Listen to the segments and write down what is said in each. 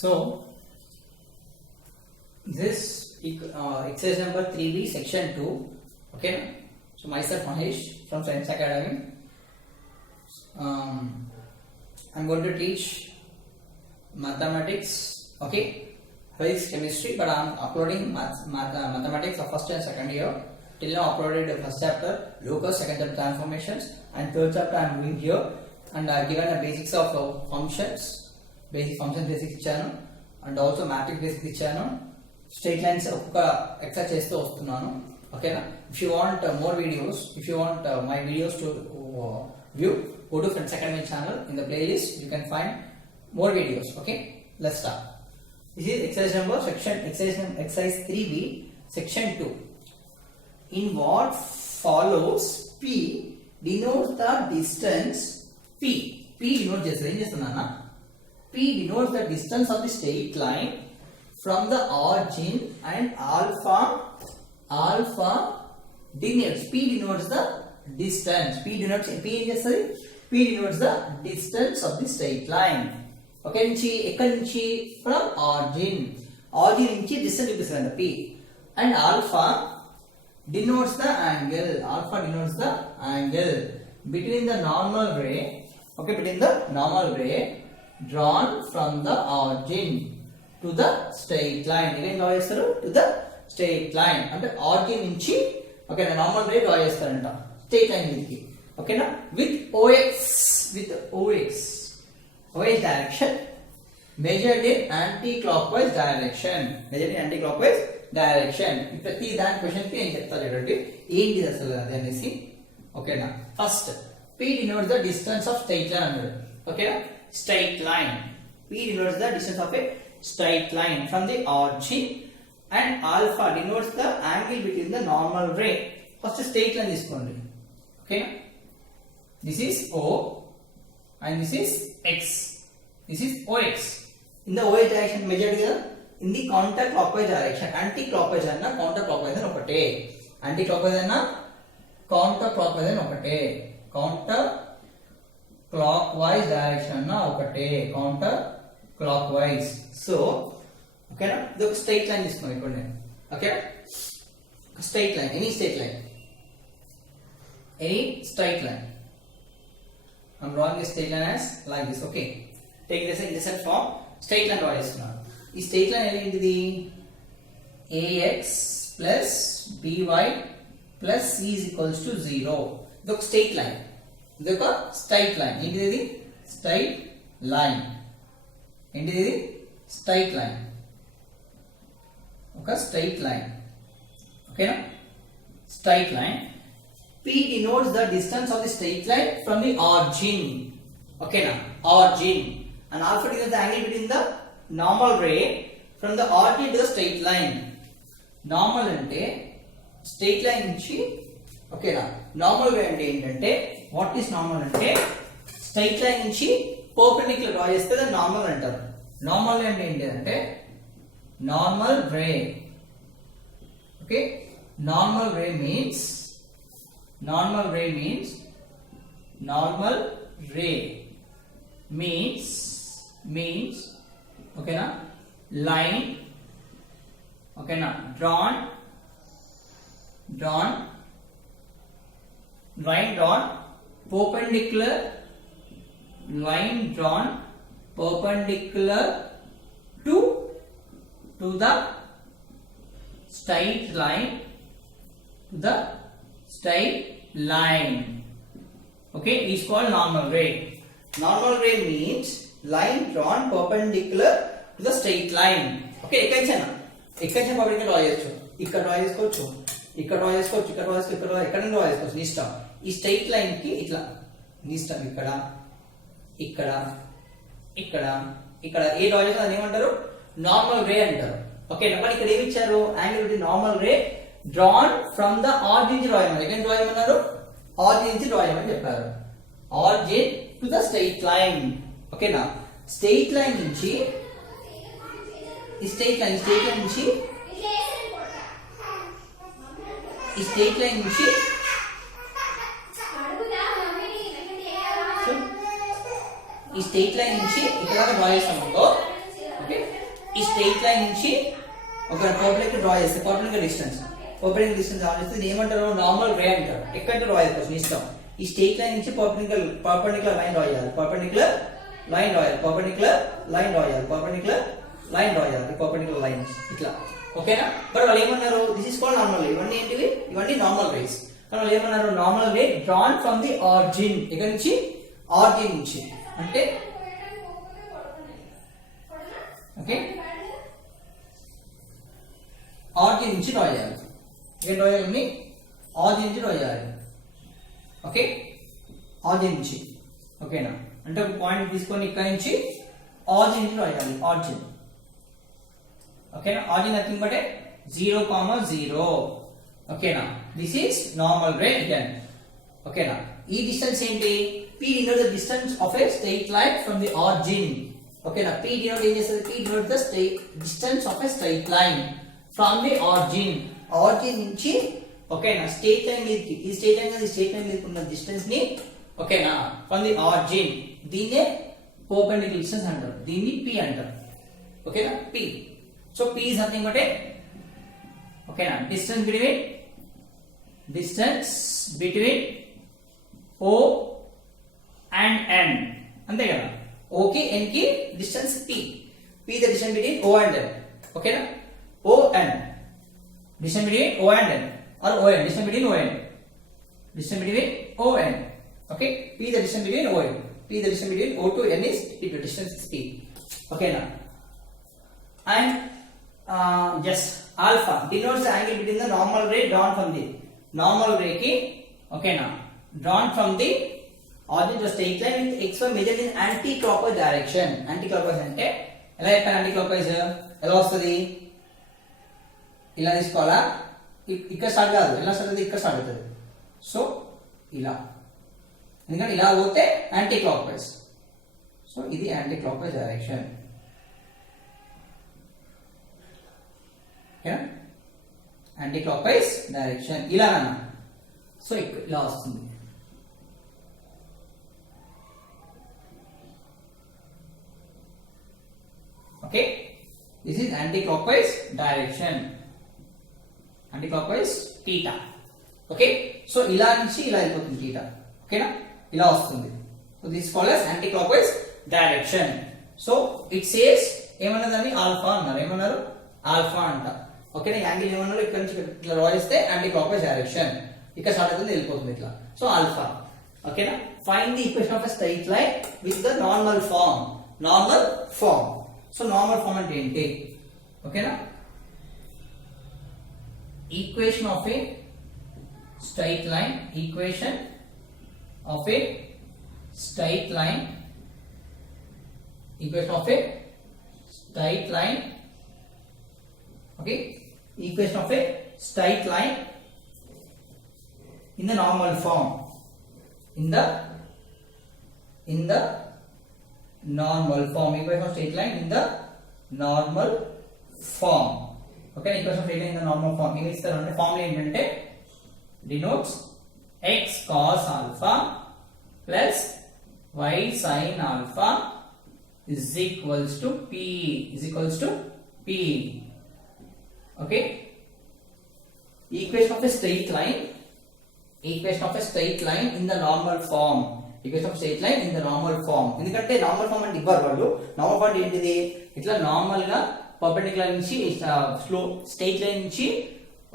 So this exercise number 3B section 2. Okay, so myself Mahesh from Science Academy. I'm going to teach mathematics, okay, physics, chemistry, but I'm uploading mathematics of first and second year. Till now uploaded the first chapter, locus, second chapter transformations, and third chapter I'm doing here, and I've given the basics of functions, basics channel, and also matrix basics channel. Straight lines extra చేస్తూ వస్తున్నాను. ఓకేనా? If you want more videos, if you want my videos to view, go to Friends Academy channel. In the playlist you can find more videos. Okay, let's start. This is exercise 3B section 2. In what follows, P denotes the distance. P denotes P denotes the distance of the straight line from the origin, and alpha denotes, P denotes the distance. P denotes the distance of the straight line. Okay, from origin నుంచి distance చూపిస్తుంది P, and alpha denotes the angle. Between the normal ray, okay, between the normal ray drawn from the origin to the straight line. Again draw చేస్తారు to the straight line, అంటే origin నుంచి okay normal రే డ్రా చేస్తారంట straight line మీదకి. ఓకేనా? with OX direction measured in anti-clockwise direction. ప్రతి దాని క్వశ్చన్ కి ఏం చెప్తా చూడండి, ఏంటి అసలు అది అనేసి. ఓకేనా? First P denotes the distance of straight line అన్నాడు. ఓకేనా? straight line, P denotes the distance of a straight line from the origin, and alpha denotes the angle between the normal ray. First straight line తీసుకోండి. ఓకేనా? this is O and this is X. This is OX. in the OX direction measured కదా, in the counter clockwise direction. anti clockwise అన్న counter clockwise అని ఒకటే, anti clockwise అన్న counter clockwise అని ఒకటే, counter clockwise direction అన్న ఒకటే, counter clockwise. So ఓకేనా, ఇది ఒక స్ట్రైట్ లైన్ తీసుకోండి ఇప్పుడు నేను. ఓకేనా? Straight line, any straight line. I'm drawing this straight line as like this. Okay, take this in this form. Straight line draw చేస్తున్నాను. ఈ స్ట్రైట్ లైన్ ఏంటిది? ax plus by plus c is equals to 0. ఇది ఒక straight line. ఏంటిది? Straight line. ఒక straight line. ఓకేనా? Straight line. P denotes the distance of the straight line from the origin. ఓకేనా? origin. And alpha denotes the angle between the normal ray from the origin to the straight line. Normal అంటే straight line నుంచి, ఓకేనా, నార్మల్ రే అంటే ఏంటంటే, what is normal అంటే straight line నుంచి perpendicular draw చేస్తే దాన్ని నార్మల్ అంటారు. నార్మల్ అంటే ఏంటంటే నార్మల్ రే. ఓకే, నార్మల్ రే మీన్స్ ఓకేనా, లైన్, ఓకేనా, drawn perpendicular to the straight line, okay, is called normal ray. Normal ray means line drawn perpendicular to the straight line. Okay, ఎక్కడ పబ్లిక్ డ్రా చేయొచ్చు, ఇక్కడ డ్రా చేసుకోవచ్చు, ఇక్కడ డ్రా చేసుకోవచ్చు, ఎక్కడ డ్రా చేసుకోవచ్చు, నీ ఇష్టం. ఈ స్ట్రైట్ లైన్ కి ఇట్లా నీ ఇష్టం, ఇక్కడ ఏ డ్రా చేసినా అది ఏమంటారు? నార్మల్ రే అంటారు. ఓకే, మరి ఇక్కడ ఏమి ఇచ్చారు? Angle between normal ray drawn from the origin draw చేయమని. ఎక్కడ డ్రా చేయమన్నారు? ఆరిజిన్ నుంచి డ్రా చేయమని చెప్పారు. Origin to the straight line. ఓకేనా? స్ట్రైట్ లైన్ నుంచి స్ట్రైట్ లైన్ నుంచి ఈ స్ట్రైట్ లైన్ నుంచి ఇక్కడ డ్రా చేసాం అనుకో, ఓకే, ఈ స్ట్రైట్ లైన్ నుంచి ఒక పర్పెండిక్యులర్ డ్రా చేస్తే పర్పెండిక్యులర్ డిస్టెన్స్ డ్రా చేస్తే ఏమంటారు నార్మల్ రే అంటారు. ఎక్కడ డ్రా చేసుకోవచ్చు ఇష్టం. ఈ స్ట్రైట్ లైన్ నుంచి పర్పెండిక్యులర్ లైన్ డ్రా చేయాలి, పర్పెండిక్యులర్ లైన్ డ్రా చేయాలి, పర్పెండిక్యులర్ లైన్ డ్రా చేయాలి, పర్పెండిక్యులర్ లైన్ డ్రా చేయాలి, పర్పెండిక్యులర్ లైన్స్ ఇట్లా. ఓకేనా? బట్ వాళ్ళు ఏమన్నారు, దిస్ ఇస్ కాల్డ్ నార్మల్ రే. ఇవన్నీ ఏంటివి? ఇవన్నీ నార్మల్ రేస్. కానీ వాళ్ళు ఏమన్నారు, నార్మల్ రే డ్రాన్ ఫ్రమ్ ది ఆరిజిన్. ఇక్కడ నుంచి ఆరిజిన్ నుంచి అంటే ఓకే ఆరిజిన్ నుంచి డ్రా చేయాలి. ఏం డ్రా చేయాలి? ఆరిజిన్ నుంచి డ్రా చేయాలి. ఓకే ఆరిజిన్ నుంచి. ఓకేనా? అంటే ఒక పాయింట్ తీసుకొని ఇక్కడ నుంచి ఆరిజిన్ నుంచి డ్రా చేయాలి. ఆరిజిన్. ఓకేనా? Origin nothing but 0,0. ఓకేనా? దిస్ ఈస్ నార్మల్ రే అగైన్. ఓకేనా? ఈ డిస్టెన్స్ ఏంటి? P denotes the distance of a straight line from the origin. ఓకేనా? P denotes ఏం చేస్తుంది? P denotes the distance of a straight line from the origin. Origin నుంచి ఓకేనా straight line మీదకి, ఈ స్ట్రెయిట్ లైన్ ఈ స్ట్రెయిట్ లైన్ మీదకి ఉన్న డిస్టెన్స్ ని ఓకేనా ఫ్రమ్ ది ఆరిజిన్, దీన్నే పర్పెండిక్యులర్ డిస్టెన్స్ అంటారు. దీన్ని P అంటారు. ఓకేనా? P. So P is nothing but a ఓకేనా distance between O and N. అంతే కదా? O కి N కి distance P. P the distance between O and N. ఓకేనా? O and distance between O and N or O N, distance between O and distance between O and. Okay? P the distance between O and P the distance between O to N is P, the distance is P. Okay now. And yes, alpha denotes the angle between the normal ray drawn from the normal ray ki okay now drawn from the origin to straight line with xy measured in anti-clockwise direction. Anti-clockwise అంటే ఎలా చెప్పాను? anti-clockwise ఎలా వస్తుంది? ఇలా తీసుకోవాలా? ఇక్కడ స్టార్ట్ కాదు. ఎలా స్టార్ట్ అవుతుంది? ఇక్కడ స్టార్ట్ అవుతుంది. సో ఇలా, ఎందుకంటే ఇలా పోతే యాంటీ క్లాక్ వైజ్. సో ఇది anti clock wise direction. Anti clock wise direction ఇలా అన్న. సో ఇలా వస్తుంది. Okay, this is anti clock wise direction. Anti clock wise theta. Okay, so ఇలా నుంచి ఇలా వెళ్ళిపోతుంది థీటా. ఓకేనా? ఇలా వస్తుంది. So this called as anti clock wise direction. So it says ఏమన్నదని ఆల్ఫా అన్నారు. ఏమన్నారు? ఆల్ఫా అంట. ఓకేనా? యాంగిల్ ఏమన్నారు? ఇక్కడ నుంచి ఇట్లా డ్రా చేస్తే యాంటీ క్లాక్ వైజ్ డైరెక్షన్. ఇక్కడ స్టార్ట్ అవుతుంది, వెళ్ళిపోతుంది ఇట్లా. So alpha. ఓకేనా? Find the equation of a straight line with the normal form. Normal form. So normal form అంటే ఏంటి? ఓకేనా? Equation of a straight line, equation of a straight line, equation of a straight line, okay, equation of a straight line in the normal form, in the normal form, equation of straight line in the normal form. Okay, equation of straight line in the normal form. Ini istarante formula entante denotes x cos alpha plus y sin alpha is equals to p. Okay, equation of a straight line in the normal form. Equation of straight line in the normal form. ఎందుకంటే normal form అంటే ఇవ్వరు వాళ్ళు. Normal form ఏంటిది? ఇట్లా నార్మల్ గా పర్పెండిక్యులర్ నుంచి slow straight line నుంచి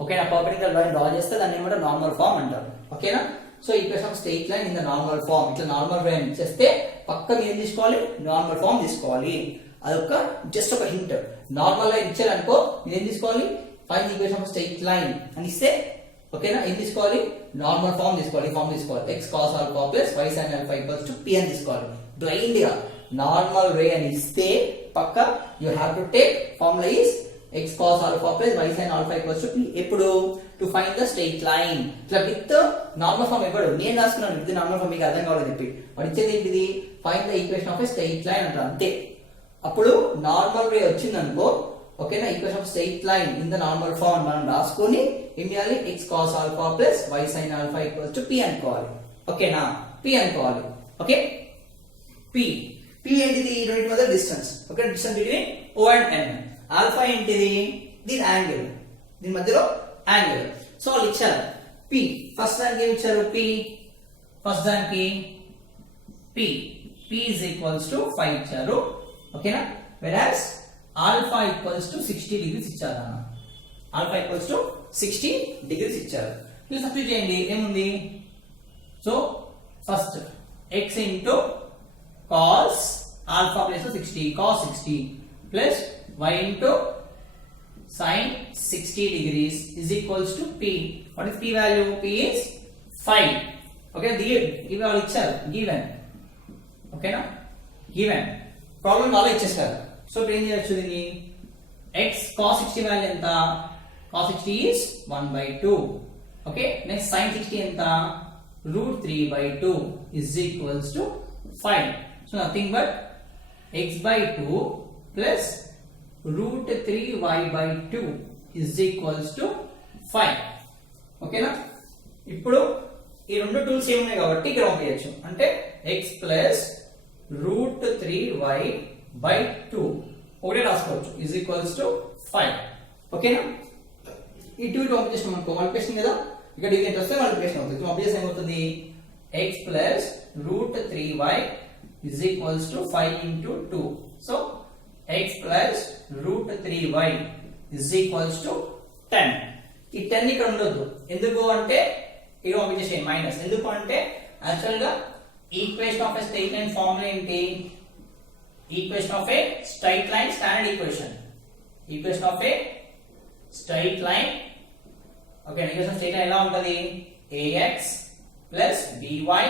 ఓకేనా పర్పెండిక్యులర్ లైన్ డ్రా చేస్తే దాన్ని ఏమంటారు? నార్మల్ ఫార్మ్ అంటారు. ఓకేనా? So equation of straight line in the normal form. ఇట్లా నార్మల్ లైన్ చేస్తే పక్కన ఏం తీసుకోవాలి? నార్మల్ ఫార్మ్ తీసుకోవాలి. అదొక జస్ట్ ఒక హింట్. నార్మల్ లైన్ ఇచ్చారనుకో మీరు ఏం తీసుకోవాలి? Find the equation of straight line అని ఇస్తే ఓకేనా ఏం తీసుకోవాలి? నార్మల్ ఫార్మ్ తీసుకోవాలి. ఫార్మ్ తీసుకోవాలి. x cos alpha plus y sin alpha equals to p అని తీసుకోవాలి. బ్లైండ్ గా నార్మల్ రే అని ఇస్తే పక్క you have to take formula is x cos alpha plus y sin alpha equals to p. ఎప్పుడు? To find the straight line. ఇట్లా with normal form ఇవ్వడు. నేను రాసుకున్నాను విత్ నార్మల్ ఫార్మ్, మీకు అర్థం కావాలని చెప్పి వాడు ఇచ్చేది ఏంటిది? Find the equation of a straight line అంటారు అంతే. అప్పుడు నార్మల్ రే వచ్చింది అనుకో ఓకేనా equation of straight line in the normal form మనం రాసుకొని ఏం చేయాలి? x cos alpha plus y sin alpha equals to p అనుకోవాలి. ఓకేనా? p అనుకోవాలి. ఓకే, p ఏంటిది? రెండింటి మధ్య distance. Okay, distance between o and n. Alpha ఏంటిది, దీని యాంగిల్, దీని మధ్యలో యాంగిల్. సో వాళ్ళు ఇచ్చారు పి, ఫస్ట్ దానికి ఏమి ఇచ్చారు, పి ఫస్ట్ దానికి పి ఈజ్ ఈక్వల్స్ టు 5 ఇచ్చారు. ఓకేనా, వెరాస్ ఆల్ఫా ఈక్వల్స్ టు 60 డిగ్రీస్ ఇచ్చారు అన్న. ఆల్ఫా ఈక్వల్స్ టు 60 డిగ్రీస్ ఇచ్చారు. ఇలా సబ్స్టిట్యూట్ చేయండి, ఏముంది, so first x into cos alpha plus 60 కాస్ 60 plus y into sin 60 degrees is equals to p. What is p value? P is 5. Okay, ఇవి వాళ్ళు ఇచ్చారు, given. ఓకేనా, given ప్రాబ్లం వాళ్ళు ఇచ్చేస్తారు. సో ఇప్పుడు ఏం చేయొచ్చు, దీన్ని x cos 60 వాల్యూ ఎంత, cos 60 is 1/2. ఓకే, నెక్స్ట్ sin 60 ఎంత, √3/2 is equals to 5. So nothing but x/2 plus √3y/2 is equals to 5. ఓకేనా, ఇప్పుడు ఈ రెండు టూల్స్ ఏమున్నాయి కాబట్టి ఇక్కడ పంపించచ్చు. అంటే x ప్లస్ √3y/2 ఒకటే రాసుకోవచ్చు is equals to 5. ఓకేనా, ఈ టూ పంపించేసాం మనకు మల్టిప్లికేషన్ కదా, ఇక్కడ డివిజన్ వస్తే మల్టిప్లికేషన్ అవుతుంది. మల్టిప్లికేషన్ ఏమవుతుంది, x plus √3y is equals to 5 into 2. So x plus √3y is equals to 10. ఈ 10 ఇక్కడ ఉండొద్దు, ఎందుకు అంటే ఇక్కడ పంపించేసే మైనస్. ఎందుకు అంటే యాక్చువల్ గా equation of a straight line formula ఏంటి, equation of a straight line standard equation, equation of a straight line. Okay, equation straight line ఎలా ఉంటది, ax plus by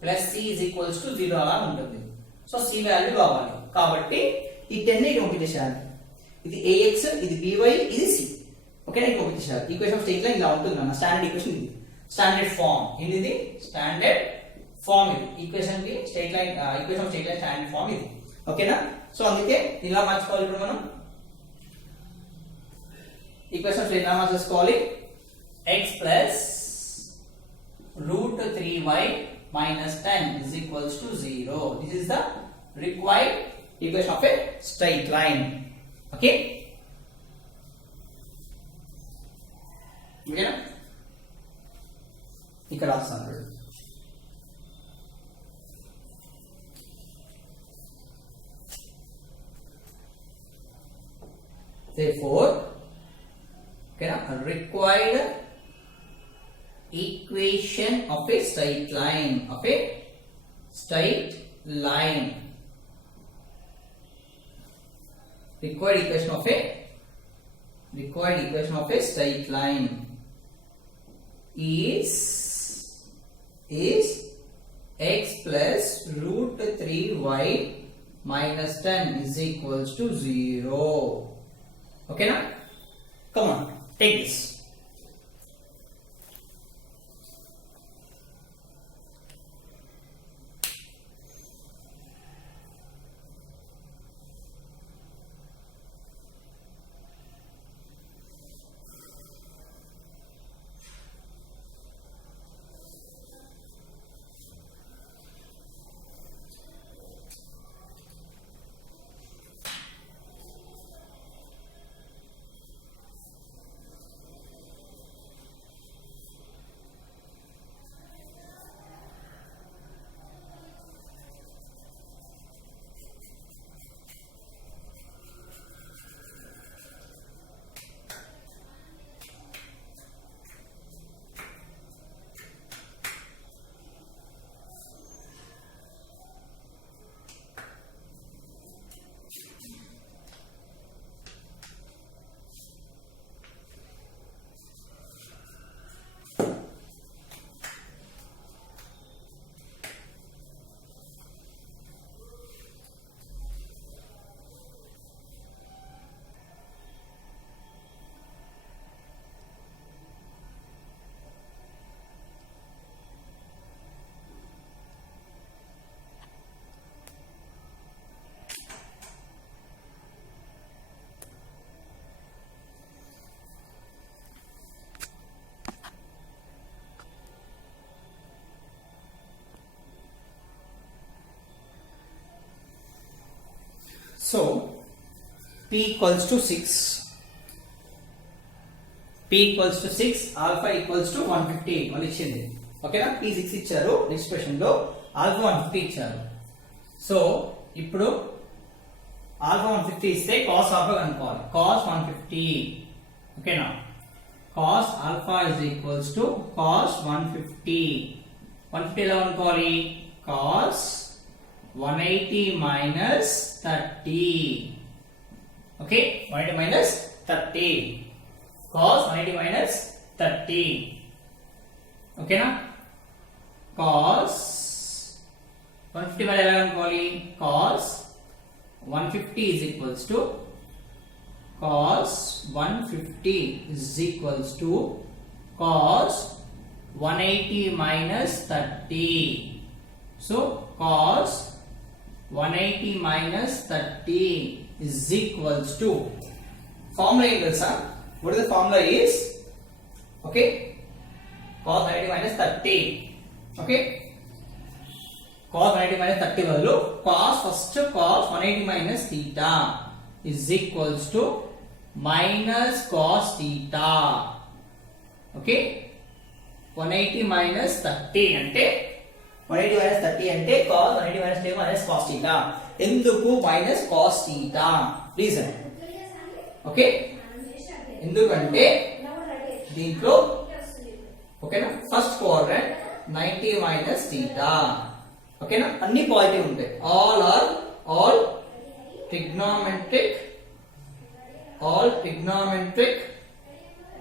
plus c is equals to 0 అలా ఉంటుంది. So c value కావాలి కాబట్టి ఈ 10 ని పంపించేశారు. ఇది ax, ఇది by, ఇది c. ఓకేనా, ఇది పంపించేశారు. ఈక్వేషన్ ఆఫ్ స్ట్రైట్ లైన్ ఇలా ఉంటుంది అన్న, స్టాండర్డ్ ఈక్వేషన్ ఇది, స్టాండర్డ్ ఫార్మ్ ఇది స్టాండర్డ్ ఫార్మ్, ఇది ఈక్వేషన్ కి straight line, equation of straight line standard form ఇది. ఓకేనా, సో అందుకే ఇలా మార్చుకోవాలి. ఇప్పుడు మనం ఈక్వేషన్ ఆఫ్ స్ట్రైట్ లైన్ మార్చేసుకోవాలి. x plus √3y minus 10 is equals to 0. This is the required equation of a straight line. Okay, okay, ఇక్కడ రాస్తాను. Therefore, okay, required equation of a straight line, of a straight line, required equation of a straight line is x plus √3y minus 10 is equals to 0. Okay na, come on, take this. So p equals to 6. p equals to 6, alpha equals to 150 వాళ్ళు ఇచ్చింది. ఓకేనా, p 6 ఇచ్చారు, ఎక్స్ప్రెషన్ లో ఆల్ఫా 150 ఇచ్చారు. సో ఇప్పుడు ఆల్ఫా 150 ఇస్తే cos alpha కనుక్కోవాలి. కాస్ 150, ఓకేనా, cos alpha is equals to cos 150. 150 ఎలా అనుకోవాలి? కాస్ 180 మైనస్ 30. ఓకే, 180 మైనస్ 30, cos 180 minus 30. ఓకేనా, cos 150 మరి ఎలా అనుకోవాలి? cos 150 is equals to cos 150 is equals to cos 180 minus 30. So cos 180 minus 30 is equals to formula ఏంటి తెలుసా? What is the formula is? Okay, cos 90 minus 30. Okay, cos 90 minus 30 బదులు cos first cos 180 minus theta is equals to minus cos theta. Okay, 180 minus 30 అంటే 180 minus 30 అంటే cos 180 minus 30 minus cos theta. ఎందుకు minus cos theta? Reason. Okay, ఎందుకంటే దీంట్లో ఓకేనా first quadrant 90 minus theta. ఓకేనా, అన్ని positive ఉంటాయి. ఆల్ ట్రిగ్నోమెట్రిక్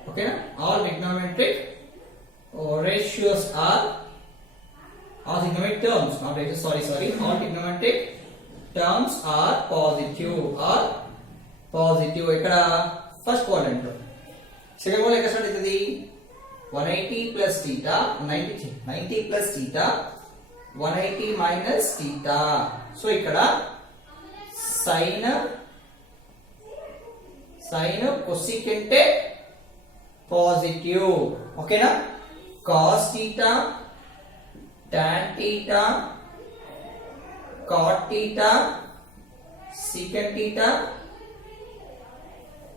ఓకేనా, all trigonometric ratios are trigonometric terms, not ratios, sorry all trigonometric terms are positive. ఇక్కడ ఫస్ట్ క్వాడ్రంట్ లో. సెకండ్ క్వాడ్రంట్ ఎక్కడ స్టార్ట్ అవుతుంది? 180 plus theta, 90 plus theta, 180 minus theta. So ఇక్కడ sin కొసికెంటే పాజిటివ్. ఓకేనా, cos theta, tan theta, cot theta, secant theta.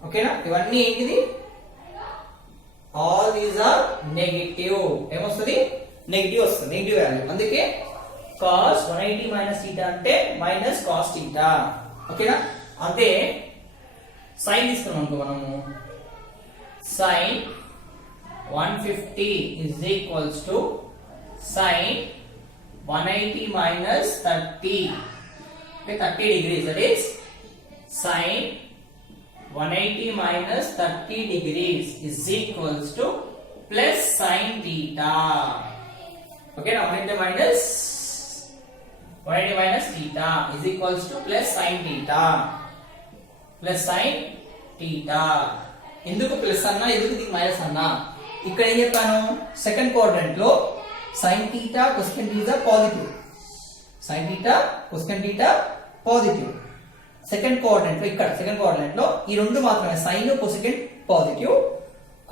ఓకేనా, ఇవన్నీ ఏంటిది? All these are negative. ఏమొస్తుంది? నెగటివ్ వస్తుంది, నెగటివ్ వాల్యూ. అందుకే cos 180 మైనస్ థీటా అంటే మైనస్ కాస్ థీటా. ఓకేనా, అదే సైన్ తీసుకున్నాం అనుకో మనము, sin 150 is equals to sin 180 minus 30. అంటే 30 degrees, that is sin 180 minus 30 degrees is equals to plus sin theta. Okay, now 180 minus theta is equals to plus sin theta. ఎందుకు plus అన్నా, ఎందుకు దీనికి మైనస్ అన్నా? ఇక్కడ ఏం చెప్పాను? సెకండ్ క్వాడ్రంట్ లో sin theta cosecant theta positive, sin theta cosecant theta positive. Second quadrant లో, ఇక్కడ సెకండ్ క్వాడ్రంట్ లో ఈ రెండు మాత్రమే, sine cosecant positive,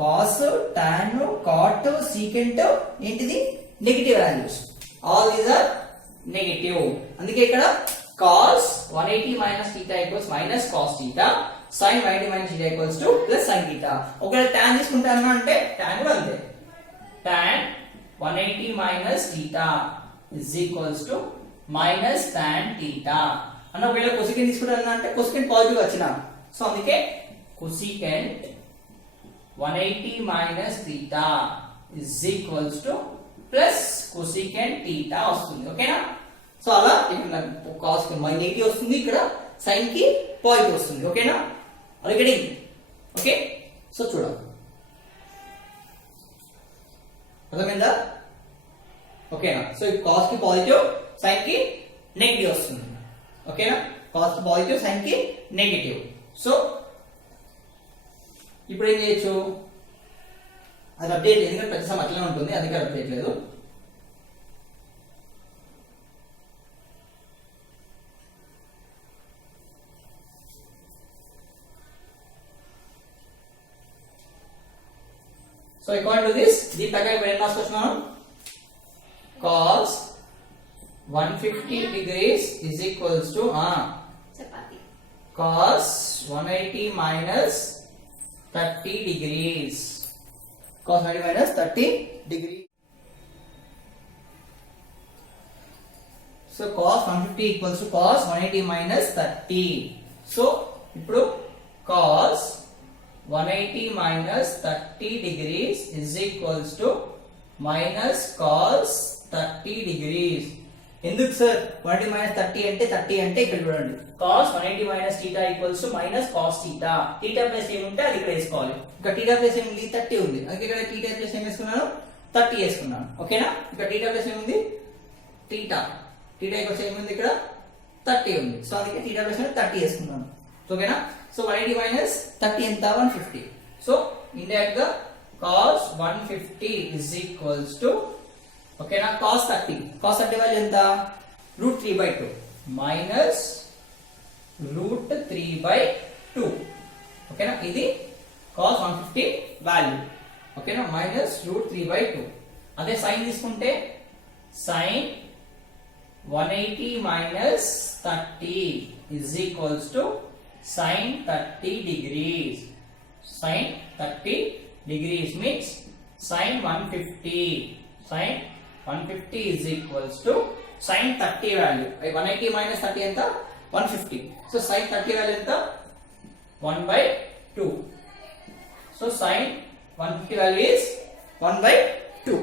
cos tan cot secant ఏంటిది? Negative values. All these are negative. అందుకే ఇక్కడ cos 180 minus theta equals minus cos theta, sin 180 minus theta equals to plus sin theta. ఒకవేళ tan తీసుకుంటాను అంటే tan కూడా అంతే, tan 180 minus theta is equals to minus tan theta. అన్న ఒకవేళ కొసికెంట్ తీసుకుంటాను అంటే కొసికెంట్ పాజిటివ్ వచ్చిన, సో అందుకే కొసికెంట్ 180 minus theta is equals to plus cosecant theta వస్తుంది. ఓకేనా, సో అలా ఇక్కడ కాస్ కి నెగటివ్ వస్తుంది, ఇక్కడ సైన్ కి పాజిటివ్ వస్తుంది. ఓకేనా, ఆల్రెడీ. ఓకే, సో చూడండి, అర్థమైందా? ఓకేనా, సో కాస్ కి పాజిటివ్, సైన్ కి నెగటివ్ వస్తుంది. ఓకేనా, కాస్ కి పాజిటివ్, సైన్ కి నెగటివ్. సో ఇప్పుడు ఏం చేయొచ్చు? అది అప్డేట్, ఎందుకంటే ప్రతిసారి అట్లనే ఉంటుంది, అందుకే అప్డేట్ లేదు. So according to this, దీని ప్రకారం ఇప్పుడు ఏం రాసుకొచ్చున్నాను? cos 150 degrees is equals to chapati. cos 180 minus 30 degrees. Cos 180 minus 30 degrees. So cos 150 equals to cos 180 minus 30. So ఇప్పుడు cos 180 minus 30 degrees is equals to minus cos 30 degrees. ఎందుకు సార్ 180 minus 30 అంటే 30 అంటే ఇక్కడ చూడండి cos 180 minus theta equals to minus cos theta. theta plus ఏముంటే అది ఇక్కడ వేసుకోవాలి. ఇక్కడ theta ప్లస్ ఏముంది 30 ఉంది. అందుకే ఇక్కడ theta ప్లస్ ఏం వేసుకున్నాను 30 వేసుకున్నాను. ఓకేనా? ఇక్కడ theta ప్లస్ ఏముంది theta. theta equals ఏముంది ఇక్కడ 30 ఉంది. సో అందుకే theta ప్లస్ 30 వేసుకున్నాను. ఓకేనా? సో 180 minus 30 ఎంత 150. సో ఇండైరెక్ట్ గా cos 150 is equals to ఓకేనా cos 30 వాల్యూ ఎంత √3/2 మైనస్ √3/2. ఓకేనా ఇది cos 150 వాల్యూ. ఓకేనా మైనస్ √3/2. అదే సైన్ తీసుకుంటే sin 180 minus 30 is equals to sin 30 degrees. Sin 30 degrees means sin 150. Sin 150 is equals to sin 30 value. 180 minus 30 ఎంత 150. So sin 30 value ఎంత 1/2. So sin 150 value is 1/2.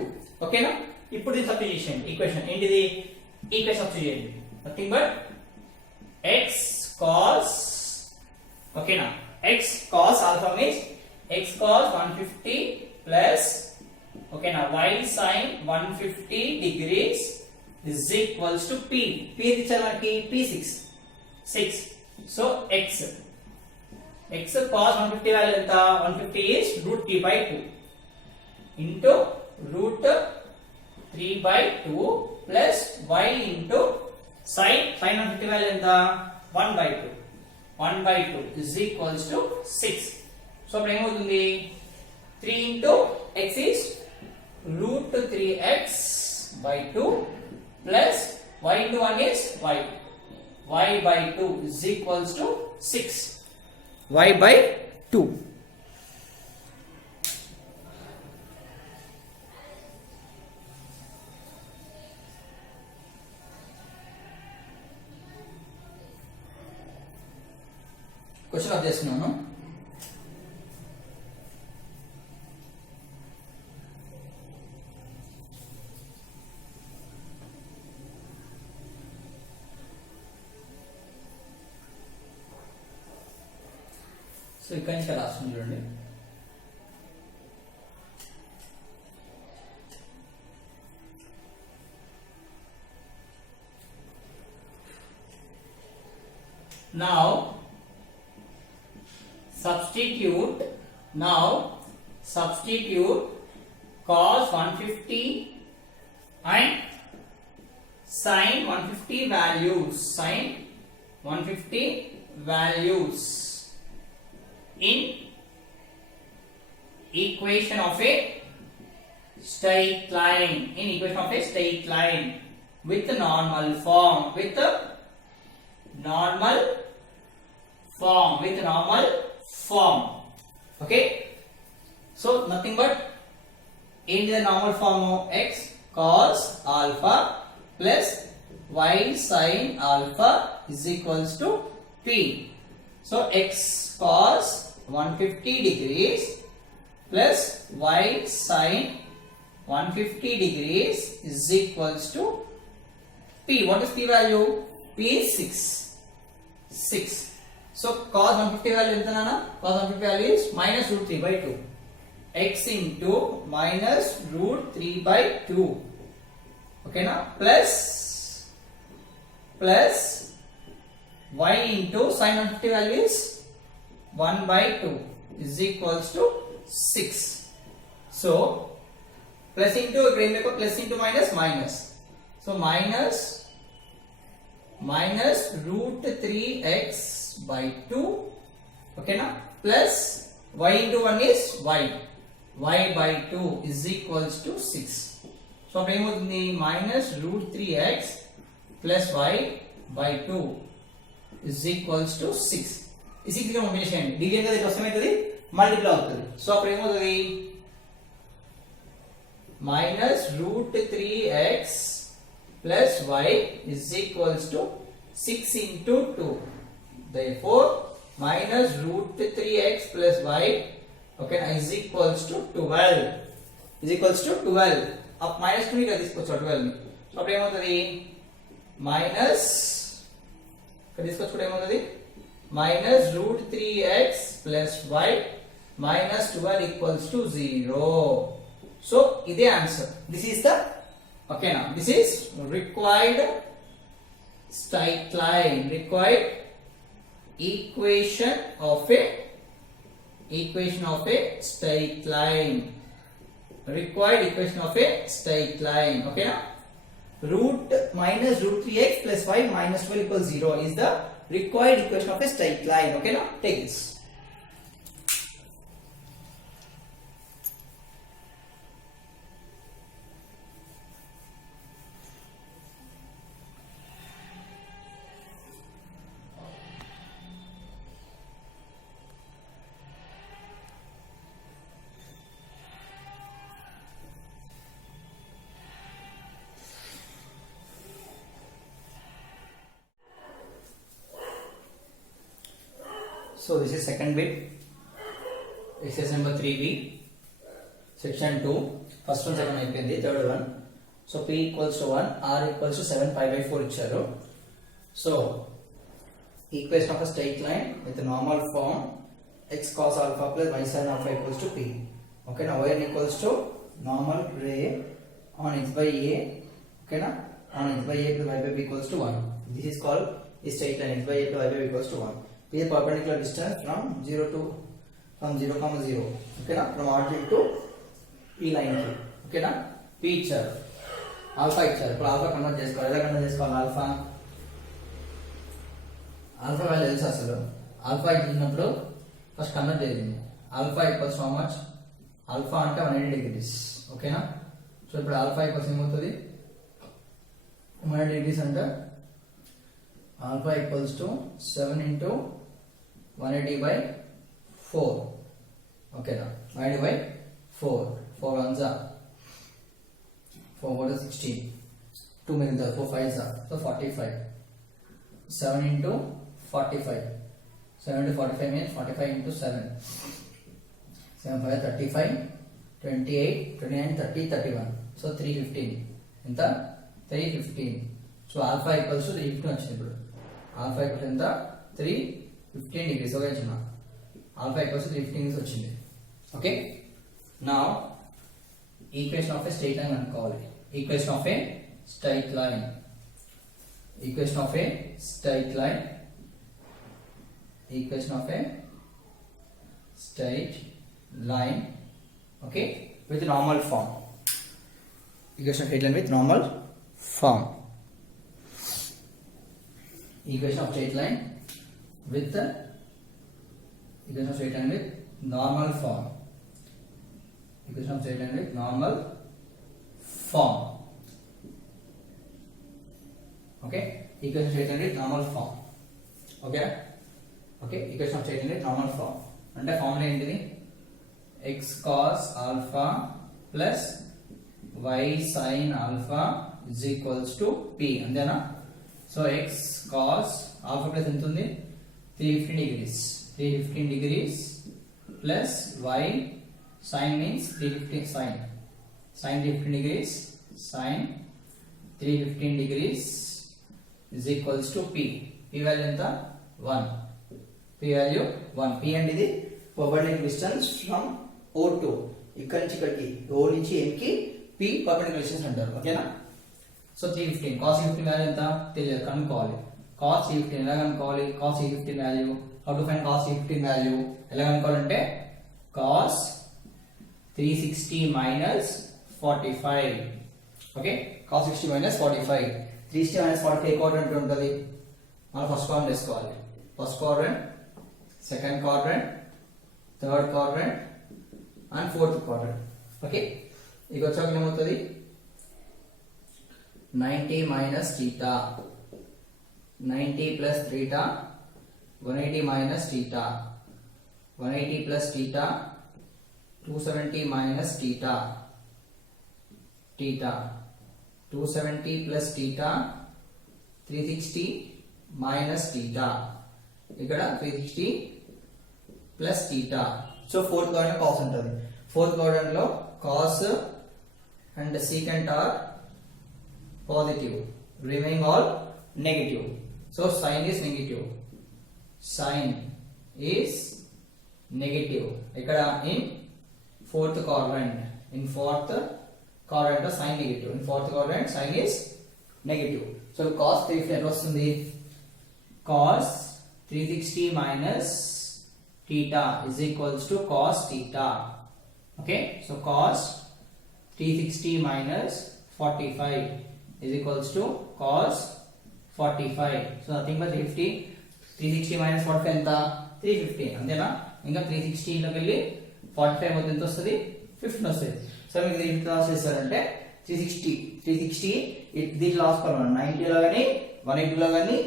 ఓకేనా? ఇప్పుడు ఇది సబ్స్టిట్యూషన్ ఈక్వేషన్ ఏంటిది? Equation substitution nothing but x cos ఓకేనా x cos alpha means x cos 150 plus ఓకేనా y sin 150 degrees is equals to p. p ఇచ్చారు మనకి p6 సో x cos 150 వాల్యూ ఎంత 150 is √3/2 into √3/2 plus y into sin 150 వాల్యూ ఎంత 1/2 is equals to 6. సో ఇప్పుడు ఏమవుతుంది 3 into x is √3x/2 plus y into 1 is y/2 is equals to 6 y/2. Question of చేస్తున్నాను. సో ఇక్కడ నుంచి రాస్తుంది చూడండి. Now substitute cos 150 and sin 150 values in equation of a straight line with normal form okay. So nothing but in the normal form of x cos alpha plus y sin alpha is equals to p. So x cos 150 degrees plus y sin 150 degrees is equals to p. What is p value? p is 6. So cos 150 value ఎంత నానా? cos 150 value is minus √3/2 x into minus √3/2 ఓకేనా plus y into sin 150 value is 1/2 is equals to 6. So plus into plus into minus. So minus √3x/2 ఓకేనా plus y into 1 is y/2 is equals to 6. సో అప్పుడు ఏమవుతుంది minus √3x plus y/2 is equals to 6. ఈ 6 గా కాంబినేషన్ చేయండి డివిజన్ కదా ఇట్లా వస్తేమైతుంది మల్టిప్లై అవుతుంది సో అప్పుడు ఏమవుతుంది minus root 3x plus y is equals to 6 into 2. Therefore, minus root 3x plus y okay is equals to 12. Is equals to 12. Up minus 2 గా తీసుకోవచ్చు 12 ని. సో అప్పుడు ఏమవుతుంది మైనస్ ఇక్కడ తీసుకొచ్చుకుంటే ఏమవుతుంది minus root 3x plus y minus 12 equals to 0. So, is the answer. This is the okay now. This is required straight line. Required equation of a straight line. Required equation of a straight line. Okay now. Minus root 3x plus y minus 12 equals 0 is the required equation of a straight line. Okay now. Take this. So this is second bit, exercise number 3b, section 2, first one second అయిపోయింది third one. So p equals to 1, r equals to 7 pi by 4 ఇచ్చారు. So equation of a straight line with a normal form x cos alpha plus y sin alpha equals to p. Okay, now y equals to normal ray on x by a, okay na, on x by a plus y by b equals to 1. This is called a straight line x by a plus y by b equals to 1. P is perpendicular distance from 0 comma 0. Okay na, from origin to P line ki. Okay na, P ఇచ్చారు ఆల్ఫా ఇచ్చారు ఇప్పుడు alpha convert చేసుకోవాలి ఎలా కన్వర్ట్ చేసుకోవాలి alpha value తెలుసు అసలు ఆల్ఫా ఇచ్చినప్పుడు first convert చేయండి alpha equals how much alpha అంటే 180 డిగ్రీస్ ఓకేనా సో ఇప్పుడు ఆల్ఫా ఈక్వల్స్ ఏమవుతుంది 180 డిగ్రీస్ అంటే ఆల్ఫా ఈక్వల్స్ టు 7 into 180 by 4 okay na 180 by 4 ones are 4 what is 16 2 minutes 4 5s are so 45 7 into 45 7 into 45 means 45 into 7 7 5 35 28 29 30 31 so 315 ఎంత 315 so alpha equals to 315 వచ్చింది ఇప్పుడు alpha equals ఎంత 315 degrees ఓకే చిన్న alpha equals to 315 degrees వచ్చింది okay now equation of a straight line అనుకోవాలి equation of a straight line equation of a straight line equation of a straight line okay with normal form equation of straight line with normal form equation of straight line with the equation of straight line with normal form equation of straight line with normal form okay equation of straight line with normal form okay okay equation of straight line with normal form అంటే ఫార్ములా ఏంటిది x cos alpha plus y sin alpha is equals to p అంతేనా so x cos alpha plus ఎంత ఉంది 315 degrees plus y sin means 315 sin 315 degrees sin 315 degrees is equals to p value ఎంత 1 p value 1 p అంటే ఇది perpendicular distance from o to ఇక్కడ నుంచి ఇక్కడికి o నుంచి m కి p perpendicular distance అంటారు ఓకేనా సో 315 cos 315 వాల్యూ ఎంత తెలియదు కనుక్కోవాలి cos 315 ఎలా కనుక్కోవాలి cos 315 value how to find cos 315 వాల్యూ ఎలా కనుక్కోవాలంటే cos 360 minus 45 ఓకే cos 60 minus 45 360 minus 45 quadrant ఉంటుంది మనం ఫస్ట్ క్వాడ్రంట్ తీసుకోవాలి first quadrant second quadrant third quadrant and fourth quadrant okay ఇక వచ్చాక ఏమవుతుంది 90 minus theta 90 plus theta 180 minus theta, 180 plus theta, 270 minus theta, 270 plus theta, 360 minus theta, ఇక్కడ 360 plus theta. So fourth quadrant cos ఉంటుంది. Fourth quadrant లో cos and secant are positive, remaining all negative. So sin is negative. Sin is negative. ఇక్కడ in fourth quadrant. In fourth quadrant sin negative. In fourth quadrant sin is negative. So cos 350 ఎంత వస్తుంది? Cos 360 minus theta is equals to cos theta. Okay, so cos 360 minus 45 is equals to cos 45. So nothing but 350. 360 minus 45 ఎంత? 315 అంతేనా? ఇంకా 360 లోకి వెళ్ళి 45 పోతే ఎంత వస్తుంది? 15 వస్తుంది. సో మీకు దీనికి లాస్ చేస్తారంటే 360 దీని లాస్ కావాలి 90 లో కానీ 180 లో కానీ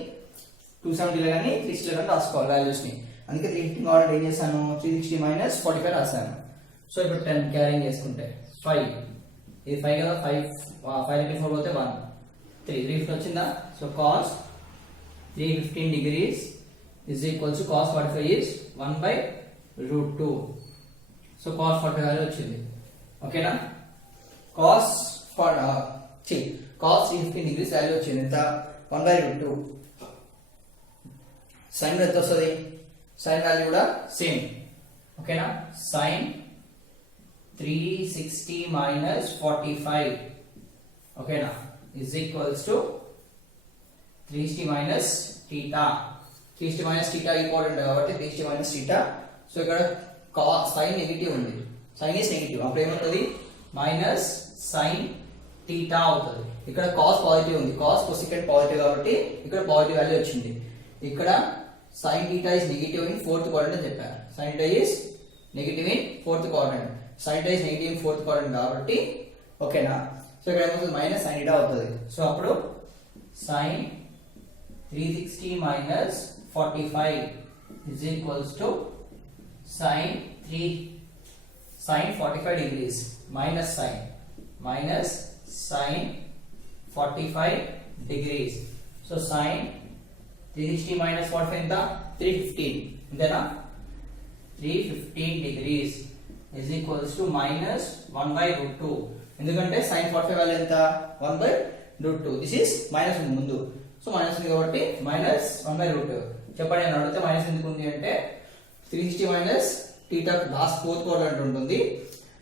270 లో కానీ 360 లో కానీ రాసుకోవాలి వాల్యూస్ ని. అందుకే 350 కావాలంటే ఏం చేశాను? 360 మైనస్ 45 రాశాను. సో ఇప్పుడు 10 క్యారింగ్ చేసుకుంటే 5 ఇది 5 కదా, 5 4 పోతే 1 350 వచ్చిందా? So cos 315 degrees is equals to cos 45 is 1 by root 2. సో cos 45 వాల్యూ వచ్చింది. ఓకేనా? cos 315 degrees వాల్యూ వచ్చింది ఎంత? 1 by root 2. sin ఎంత వస్తుంది? sin వాల్యూ కూడా సేమ్. ఓకేనా? sin 360 minus 45 ఓకేనా is equals to 360 minus theta. 360 minus theta important కాబట్టి 360 minus theta. సో ఇక్కడ sin నెగిటివ్ ఉంది. sin is negative. అప్పుడు ఏమవుతుంది? మైనస్ sin theta అవుతుంది. ఇక్కడ cos పాజిటివ్ ఉంది. cos cosecant పాజిటివ్ కాబట్టి ఇక్కడ పాజిటివ్ వాల్యూ వచ్చింది. ఇక్కడ sin theta is negative in fourth quadrant అని చెప్పారు. sin theta is negative in fourth quadrant. sin theta is negative in fourth quadrant కాబట్టి ఓకేనా? సో ఇక్కడ ఏమవుతుంది? మైనస్ sin theta అవుతుంది. సో అప్పుడు sin 360 minus 45 is equals to sin 45 degrees minus sin 45 degrees. So sin 360 minus 45 ఎంత? 315 అంతేనా? 315 degrees is equals to minus 1 by root 2. ఎందుకంటే sin 45 వాల్యూ ఎంత? 1 by root 2. This is minus ఉంది ముందు. సో మైనస్ ఉంది కాబట్టి మైనస్ 1 by root 2. చెప్పండి, నేను అడిగితే మైనస్ ఎందుకు ఉంది అంటే 360 minus theta last fourth quadrant ఉంటుంది.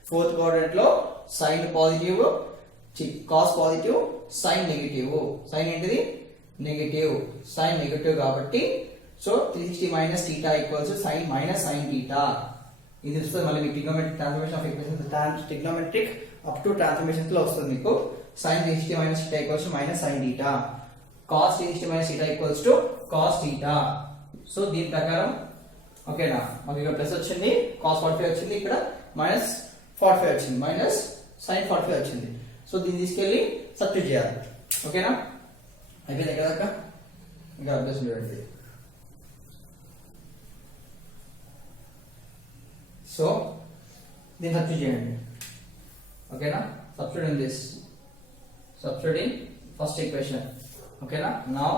ఫోర్త్ క్వాడ్రంట్ లో sin positive, cos positive, sin negative. sin ఏంటిది? నెగిటివ్. sin నెగిటివ్ కాబట్టి సో 360 minus theta equals sin minus sin theta. ఇది వస్తుంది మళ్ళీ మీకు trigonometric transformation of equations trigonometric up to transformations లో వస్తుంది మీకు. sin 360 minus theta equals minus sin theta. cos 360 minus theta equals to cos theta. So దీని ప్రకారం ఓకేనా మాకు ఇక్కడ ప్లస్ వచ్చింది, cos 45 వచ్చింది, ఇక్కడ మైనస్ 45 వచ్చింది, మైనస్ sin 45 వచ్చింది. సో దీన్ని తీసుకెళ్ళి సబ్స్టిట్యూట్ చేయాలి. ఓకేనా? అయిపోయింది కదా? ఇంకా అభ్యాసం చూడండి. సో దీన్ని సబ్స్టిట్యూట్ చేయండి. ఓకేనా? Substitute in this, substitute in first equation. ఓకేనా? Now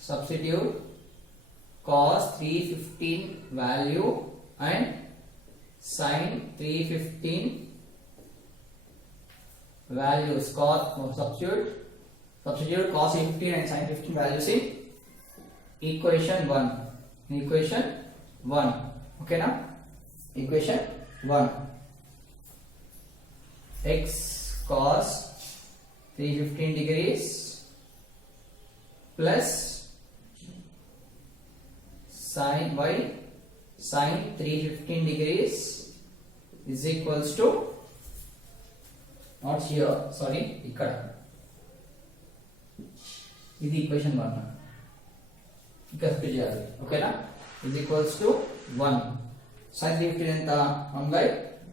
substitute cos 315 value and sin 315 values. Substitute cos 315 and sin 315 values in equation 1. Equation 1. Okay na? Equation 1. X cos 315 degrees plus sin y sin 315 degrees is equals to not here, sorry, ikkada ఇది ఈక్వేషన్ 1 ఇక్కడ ఫిట్ చేయాలి. ఓకేనా? is equals to 1 sin 315 ఎంత? 1 by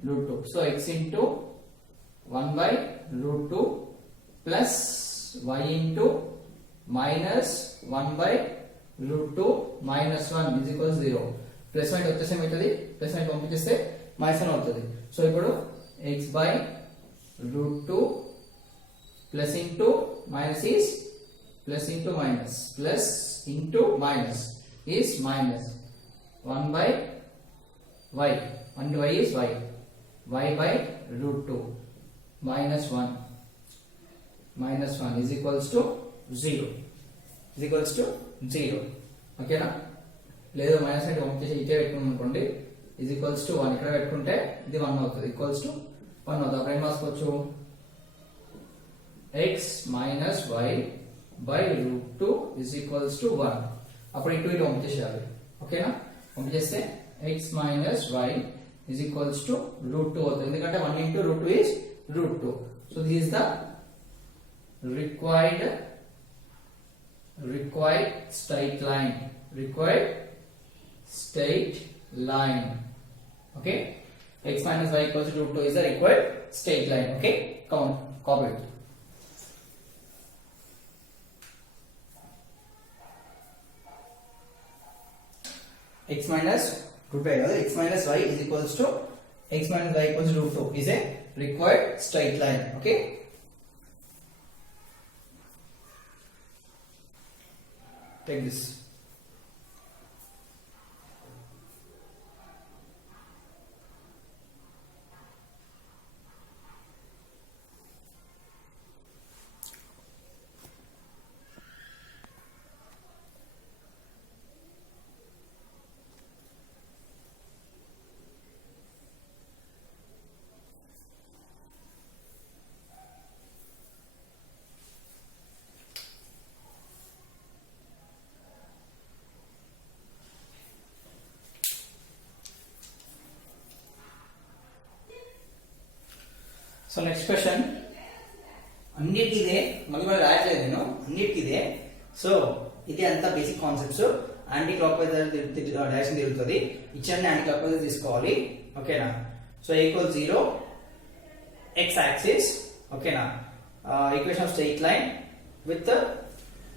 root 2. so x into 1 by root 2 plus y into minus 1 by root 2 minus 1 is equals 0. Plus point వచ్చేసి ఏమవుతుంది, plus point పంపించేస్తే మైనస్ 1 అవుతుంది. సో ఇప్పుడు x by root 2 plus into minus is plus into minus plus into minus is minus 1 by y. 1 by y is y. Y by root 2 minus 1 is equals to 0. Is equals to 0. ఓకేనా? లేదు మైనస్ అంటే పంపించేసి ఇటే పెట్టుకున్నాం అనుకోండి, is equals to 1 ఇక్కడ పెట్టుకుంటే ఇది 1 అవుతుంది, ఈక్వల్స్ టు 1 అవుతుంది. అప్పుడు ఏం రాసుకోవచ్చు, x minus y by root 2 is equals to 1. అప్పుడు ఇటు ఇటు పంపించేసేయాలి. ఓకేనా? పంపించేస్తే x minus y is equals to root 2 అవుతుంది, ఎందుకంటే 1 into root 2 is root 2. So this is the required straight line. Okay, x minus y equals to root 2 is the required straight line. Okay, copy it. X minus root 2 x minus y is equals to x minus y equals to root 2 is a required straight line. Okay, take this. So next question అన్నిటికీ ఇదే, మళ్ళీ మళ్ళీ రాయట్లేదు నేను, అన్నిటికీ ఇదే. So ఇది అంతా basic concepts. Anti clock wise direction తిరుగుతుంది, ఇచ్చిన యాంటీ క్లాక్ వైజ్ తీసుకోవాలి. ఓకేనా? So equal 0 x axis. ఓకేనా? Equation of straight line with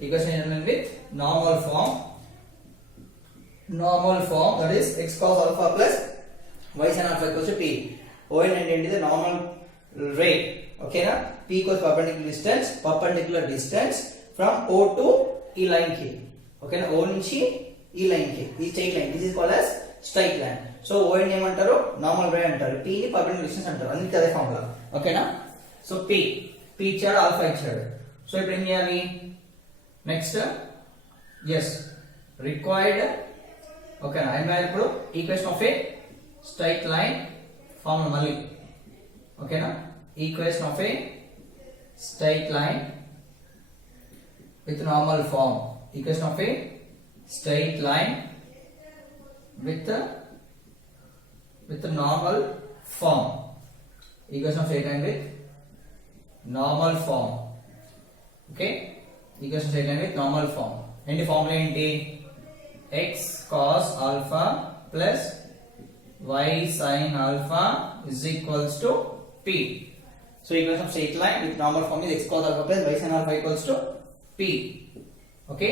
equation with normal form that is x cos alpha plus y sin alpha equals to p. ON అంటే ఏంటిది, normal rate. ఓకేనా? p equals perpendicular distance from O to ఈ లైన్ కి. ఓకేనా? O నుంచి ఈ లైన్ కి, ఈ straight line, this is called as straight line. So ON ఏమంటారు, నార్మల్ రేట్ అంటారు, p ని పర్పెండిక్యులర్ డిస్టెన్స్ అంటారు, అన్నిటి అదే ఫార్ములా. ఓకేనా? సో p ఇచ్చాడు, ఆల్ఫా ఇచ్చాడు. సో ఇప్పుడు ఏం చేయాలి, నెక్స్ట్ రిక్వైర్డ్. ఓకేనా? ఏం రాయాలి ఇప్పుడు, equation of a straight line formula మళ్ళీ. ఓకేనా? Equation of a straight line with normal form. Equation of a straight line with normal form. Equation of straight line with normal form. Okay, equation of straight line with normal form. And the formula enti x cos alpha plus y sin alpha is equals to p. So equation of straight line with normal form is x cos alpha plus y sin alpha equals to p. Okay,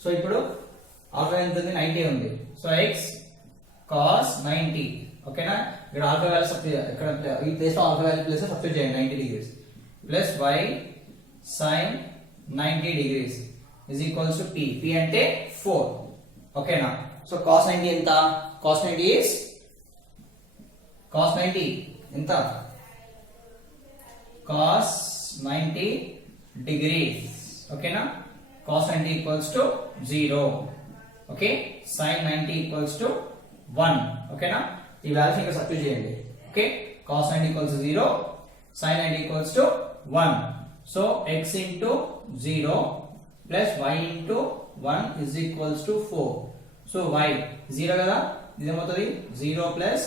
so ఇప్పుడు ఆల్ఫా ఎంత ఉంది, 90 ఉంది. So x cos 90. ఓకేనా? ఇక్కడ alpha value ఇక్కడ ఈ ప్లేస్ లో alpha value place లో సబ్స్టిట్యూట్ చేయండి, 90 degrees plus y sin 90 degrees is equals to p. p అంటే 4. ఓకేనా? సో cos 90 ఎంత, cos 90 ఎంత, cos 90 degrees. ఓకేనా? cos 90 equals to 0. Okay, sin 90 equals to 1. ఓకేనా? ఈ వాల్యూస్ ఇక్కడ సబ్స్టిట్యూట్ చేయండి. ఓకే, cos 90 equals to 0, sin 90 equals to 1. So x into 0 plus y into 1 is equals to 4. So y 0 కదా, ఇది ఏమవుతుంది, 0 plus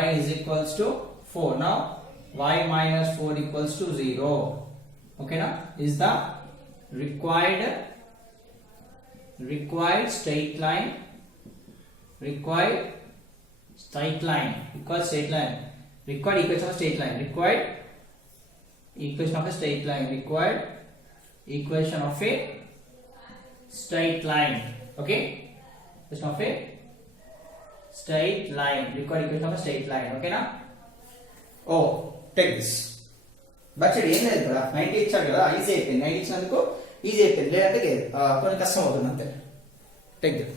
y is equals to 4. Now y minus 4 equals to 0. ఓకేనా? is the required straight line, required equation of straight line, required equation of a straight line. Okay, equation of a straight line, required equation of a straight line. Okay na? Oh, take this. But ఏం లేదు కదా 90 ఇచ్చాడు కదా, ఈజీ అయిపోయింది. 90 ఇచ్చినందుకు ఈజీ అయిపోయింది, లేదంటే కొంచెం కష్టం అవుతుంది అంతే. టేక్ దిట్.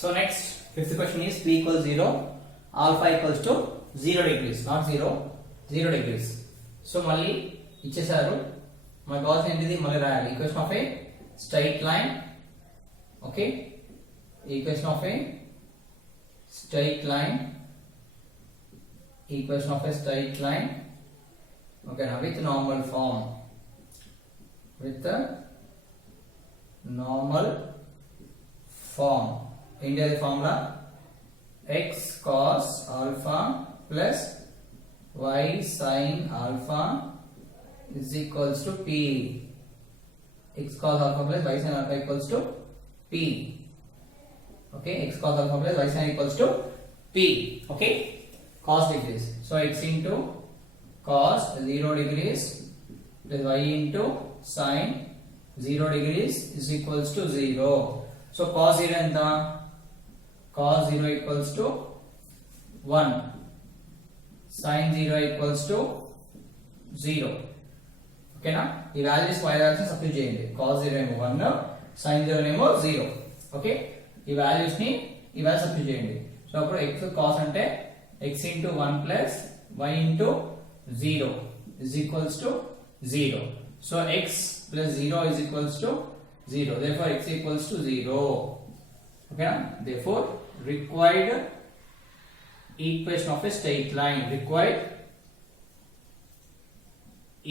So next, fifth question is p equals 0, alpha equals to 0 degrees, not 0, 0 degrees. So మళ్ళీ ఇచ్చేసారు, మనకు కావాల్సిన ఏంటిది మళ్ళీ రాయాలి. Equation of a straight line. Okay, equation of a straight line, equation of a straight line. ఓకేనా, with normal form, with normal form. ఏంటి అది formula? x cos alpha plus y sin alpha is equals to p. x cos alpha plus y sin alpha equals to p. Okay, x cos alpha plus y sin equals to p. Okay, cos degrees. So x into cos 0 degrees plus y into sin 0 degrees is equals to 0. So cos 0 ఎంత? Cos 0 equals to 1, sin 0 equals to 0. ఓకేనా, ఈ వాల్యూస్ పై values substitute చేయండి. cos 0 ఏమో 1, sin 0 ఏమో 0. ఓకే, ఈ వాల్యూస్ ని ఈ values substitute చేయండి. సో అప్పుడు x cos అంటే x into 1 plus y into 0 is equals to 0. So x plus 0 is equals to 0. Therefore x equals to 0. Okay, therefore required equation of a straight line, required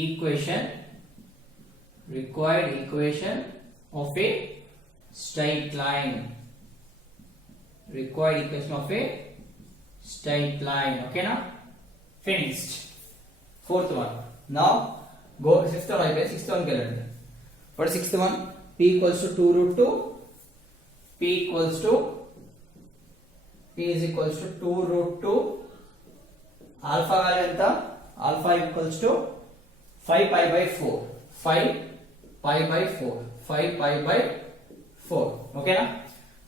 equation of a straight line, required equation of a straight line. Okay na, finished. Fourth one. Now go fifth one అయిపోయి sixth one వెళ్ళండి. What is sixth one? p equals to 2 root 2, p is equals to 2 root 2. Alpha value ఎంత? Alpha equals to 5 pi by 4, 5 pi by 4, 5 pi by 4. ఓకేనా,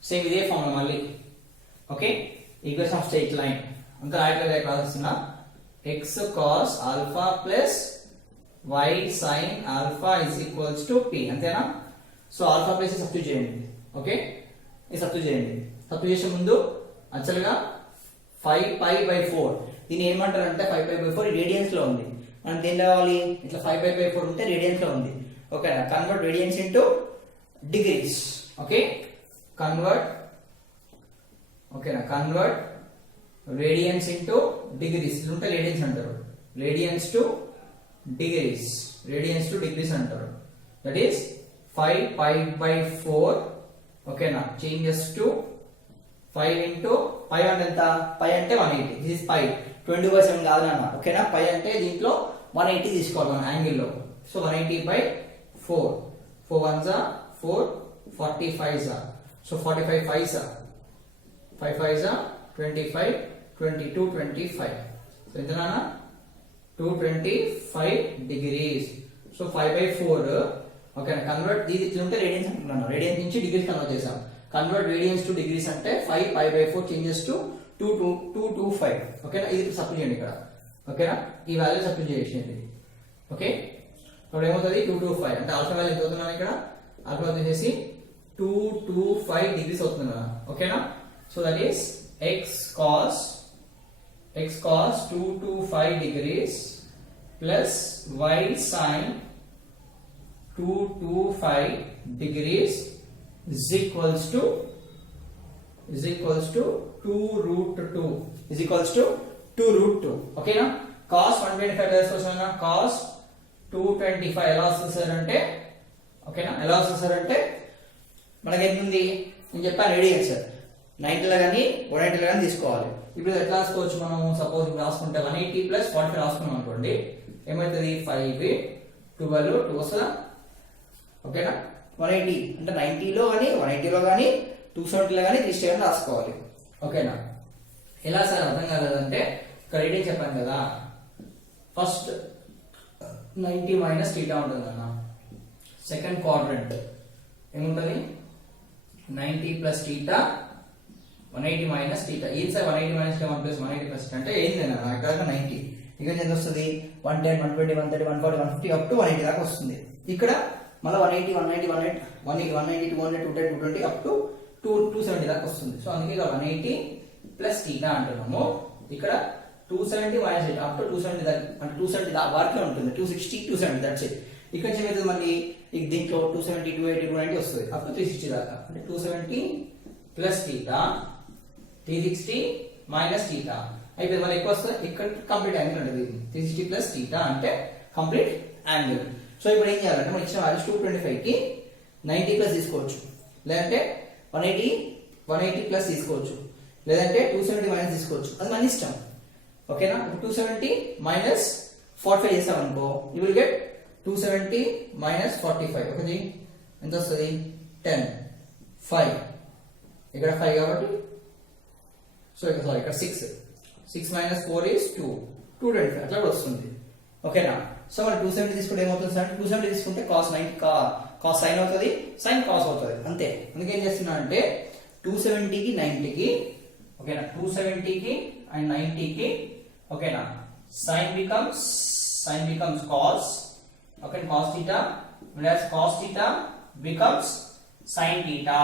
సేమ్ ఇదే ఫార్ములా మళ్ళీ. Okay, equation of straight line అంతా రాయట్లేదు, క్లాస్ వస్తున్నా. x cos alpha plus y sin alpha is equals to p. అంతేనా? So alpha place substitute చేయండి. ఓకే, ఇది సబ్స్టిట్యూట్ చేయండి. సబ్స్టిట్యూట్ చేసే ముందు యాక్చువల్గా 5 pi by 4 దీన్ని ఏమంటారు అంటే 5 pi by 4 రేడియన్స్ లో ఉంది. మనం దేని రావాలి? ఇట్లా 5 pi by 4 ఉంటే రేడియన్స్ లో ఉంది. ఓకేనా, convert radians into degrees. Okay, convert. ఓకేనా, కన్వర్ట్ రేడియన్స్ ఇంటూ డిగ్రీస్. ఇది ఉంటే రేడియన్స్ అంటారు. రేడియన్స్ టు డిగ్రీస్ అంటారు. That is 5 pi by 4. ఓకేనా, చేంజెస్ టు 5 into pi అంటే ఎంత? pi అంటే 180. This is pi. 20/7 కాదు నాన్న. ఓకేనా, pi అంటే దీంట్లో 180 తీసుకోవాలి మన యాంగిల్ లో. సో 180 by 4. 4 1s are 4, 45s are. So 45 5s are 5 5s are 25, 22, 25. సో ఎంత నాన్న? 225 degrees. సో 5 by 4. ఓకేనా, కన్వర్ట్ ఇది ఉంటే రేడియన్స్ అంటున్నాను. రేడియన్స్ నుంచి డిగ్రీస్ కన్వర్ట్ చేసాం. కన్వర్ట్ రేడియన్స్ టు డిగ్రీస్ అంటే 5 pi by 4 చేంజెస్ టు 225. ఓకేనా, ఇది సబ్స్టిట్యూట్ చేయండి ఇక్కడ. ఓకేనా, ఈ వాల్యూ సబ్స్టిట్యూట్ చేసేయండి. ఓకే, ఇప్పుడు ఏమవుతుంది? 225 అంటే ఆల్ఫా వాల్యూ ఎంత అవుతున్నాను ఇక్కడ? ఆల్ఫా వచ్చేసి 225 డిగ్రీస్ అవుతుంది. ఓకేనా, so that is x cos 225 degrees plus y sin 225 degrees is equals to is equals to 2 root 2 is equals to 2 root 2. ఓకేనా? cos 125 తెలుసుకున్నా cos 225 ఎలా వస్తుంది సార్ అంటే, ఓకేనా, ఎలా వస్తుంది సార్ అంటే మనకి ఎంత ఉంది నేను చెప్పాను రెడీ సార్ 90 లో కానీ 180 లో కానీ తీసుకోవాలి. ఇప్పుడు ఎట్లా రాసుకోవచ్చు మనం? సపోజ్ రాసుకుంటే 180 ప్లస్ 45 రాసుకున్నాం అనుకోండి, ఏమవుతుంది 5 12 2 వస్తుందా? ఓకేనా? 180 అంటే 90 లో కానీ 180 లో కానీ 270 లో కానీ 370 రాసుకోవాలి. ఓకేనా? ఎలా సార్ అర్థం కాలేదంటే ఇక్కడ రెడీ చెప్పాను కదా, ఫస్ట్ 90 మైనస్ థీటా ఉంటుంది అన్న, సెకండ్ క్వాడ్రంట్ ఏముంటుంది 90 ప్లస్ థీటా 180 మైనస్ థీటా. ఏం సార్ 180 మైనస్ 1 ప్లస్ 180 ప్లస్ అంటే ఏంది అన్న? ఇక్కడ 90 ఇక్కడ ఎంత వస్తుంది 110 120 130 140 150 అప్ టు 180 దాకా వస్తుంది. ఇక్కడ మళ్ళీ 180 190 190 200 210 220 అప్ టు 270 దాకా వస్తుంది. సో అందుకే ఇక్కడ 180 ప్లస్ థీటా అంటున్నాము. ఇక్కడ 270 మైనస్ థీటా అప్ టు 270 దాకా, అంటే 270 వరకే ఉంటుంది, 260 270 దట్స్ ఇట్. ఇక్కడ నుంచి ఏమవుతుంది మళ్ళీ దీంట్లో 270 280 290 వస్తుంది అప్ టు 360 దాకా, అంటే 270 ప్లస్ థీటా 360 మైనస్ థీటా అయిపోయింది. మళ్ళీ ఎక్కువ వస్తుంది, ఇక్కడ కంప్లీట్ యాంగిల్ ఉంటుంది 360 ప్లస్ థీటా అంటే కంప్లీట్ యాంగిల్. సో ఇప్పుడు ఏం చేయాలంటే మనకి ఇచ్చిన వాల్యూస్ 225 కి 90 ప్లస్ తీసుకోవచ్చు, లేదంటే 180 ప్లస్ తీసుకోవచ్చు, లేదంటే 270 మైనస్ తీసుకోవచ్చు, అది మన ఇష్టం. ఓకేనా? 270 మైనస్ 45 చేసాం అనుకో, యూ విల్ గెట్ 270 మైనస్ 45 ఒకటి ఎంత వస్తుంది 10 5 ఇక్కడ 5 కాబట్టి, సో ఇక్కడ సారీ ఇక్కడ 6 మైనస్ 4 is 225 అట్లా కూడా వస్తుంది. ఓకేనా? సో మనం 270 తీసుకుంటే ఏమవుతుంది సార్? 270 తీసుకుంటే cos 90 cos sin అవుతుంది, sin cos అవుతుంది, అంతే. అందుకే ఏం చేస్తున్నా అంటే 270 కి 90 కి, ఓకేనా, 270 కి అండ్ 90 కి, ఓకేనా, sin becomes cos, okay, cos theta, whereas cos theta becomes sin theta.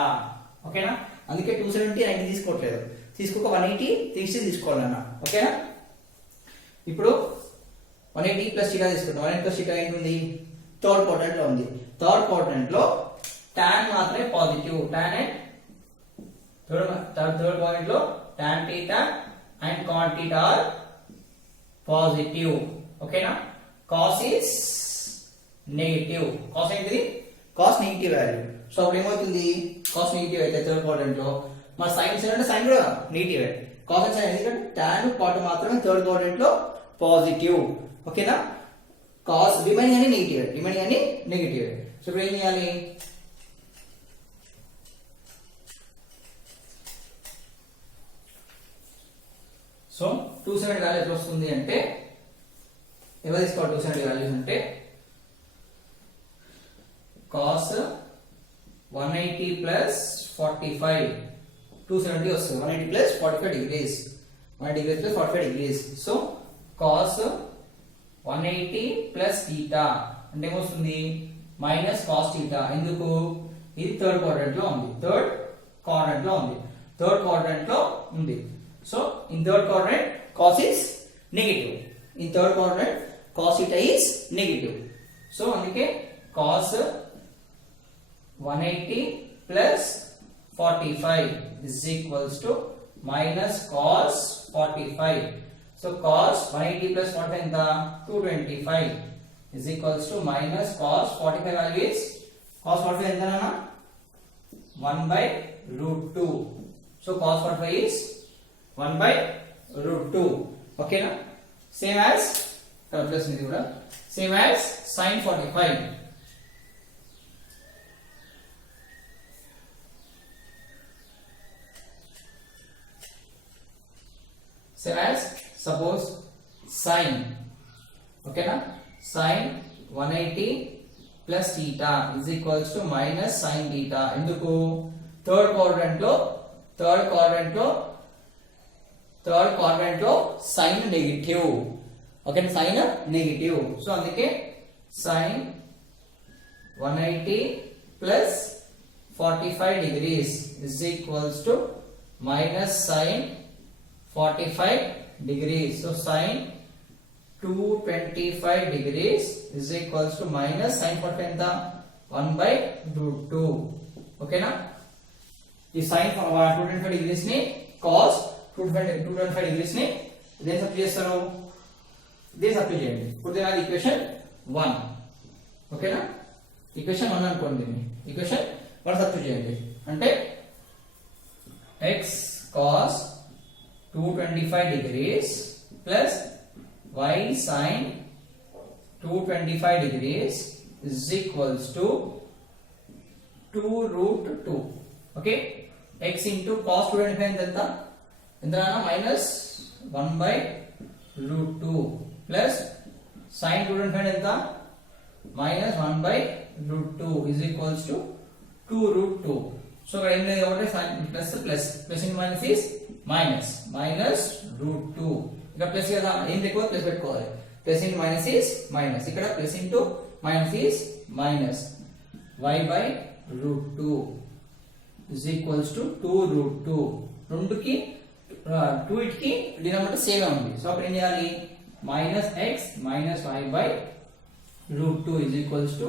ఓకేనా? అందుకే 270 90 తీసుకోవట్లేదు, తీసుకోక 180 360 తీసుకోవాలన్నా. ఓకేనా? ఇప్పుడు 180 ప్లస్ థీటా తీసుకుంటాం. 180 ప్లస్ థీటా ఏంటి? థర్డ్ క్వాడ్రంట్ లో ఉంది. థర్డ్ క్వాడ్రంట్ లో tan మాత్రమే positive, tan and third quadrant లో tan theta and cot theta are positive. ఓకేనా? cos is negative. cos ఏంటిది? cos negative value. సో అప్పుడు ఏమవుతుంది? cos నెగటివ్ అయితే థర్డ్ క్వాడ్రంట్ లో మన సైన్ అంటే సైన్ కూడా నెగటివ్. cos అండ్ sin ఎందుకంటే tan cot మాత్రమే థర్డ్ క్వాడ్రంట్ లో పాజిటివ్. ఓకేనా? cos రిమైనింగ్ అని నెగటివ్. సో ఇప్పుడు ఏం చేయాలి? సో 270 వాల్యూ ఎట్లా వస్తుంది అంటే, ఎలా తీసుకోవాలి 270 వాల్యూస్ అంటే cos 180 ప్లస్ 45 270 వస్తుంది. 180 ప్లస్ 45 డిగ్రీస్, 1 degrees plus 45 degrees. So cos 180 plus theta అంటే ఏమొస్తుంది? Minus cos theta. ఎందుకు? ఇది థర్డ్ క్వాడ్రంట్ లో ఉంది. So in third quadrant cos is negative, in third quadrant cos theta is negative. So అందుకే cos 180 plus 45 is equals to minus cos 45. So cos 180 plus 45 ఎంత? 225 is equals to minus cos 45 value is, cos 45 ఎంత నాన్న? 1 by root 2. So cos 45 is 1 by root 2. Okay na? Same as plus ఇది కూడా same as sin 45. Same as suppose sin, okay na, sin 180 plus theta is equals to minus sin theta. ఎందుకు? Third quadrant లో sin negative. Okay, sin negative. So అందుకే sin 180 plus 45 degrees is equals to minus sin 45 degrees. So sin 225 degrees is equals to minus sin 45 ఎంత? 1 by root 2. ఓకేనా? ఈ sin 225 degrees ని cos 225 degrees ని దేని సబ్స్టిట్యూట్ చేస్తారు, దీని సబ్స్టిట్యూట్ చేయండి. ఇప్పుడు దీని ఈక్వేషన్ 1 ఓకేనా, ఈక్వేషన్ 1 అనుకోండి. దీన్ని ఈక్వేషన్ 1 సబ్స్టిట్యూట్ చేయండి. అంటే x cos 225 degrees plus y sin 225 degrees is equals to 2 root 2. Okay, x into cos 225 ఎంత minus 1 by root 2 plus sin 225 ఎంత minus 1 by root 2 is equals to 2 root 2. So ఇక్కడ ఏం లేదు కాబట్టి sin plus plus plus into minus is minus minus root 2. ఇక్కడ ప్లస్ కదా, ఏం ఎక్కువ ప్లస్ పెట్టుకోవాలి. Plus into minus is minus, ఇక్కడ plus into minus is minus y by root 2 is equals to 2 root 2. రెండుకి 2 ఇట్కి డినామినేటర్ సేమ్ ఉంది. సో అప్పుడు ఏం చేయాలి, minus x minus y by root 2 is equals to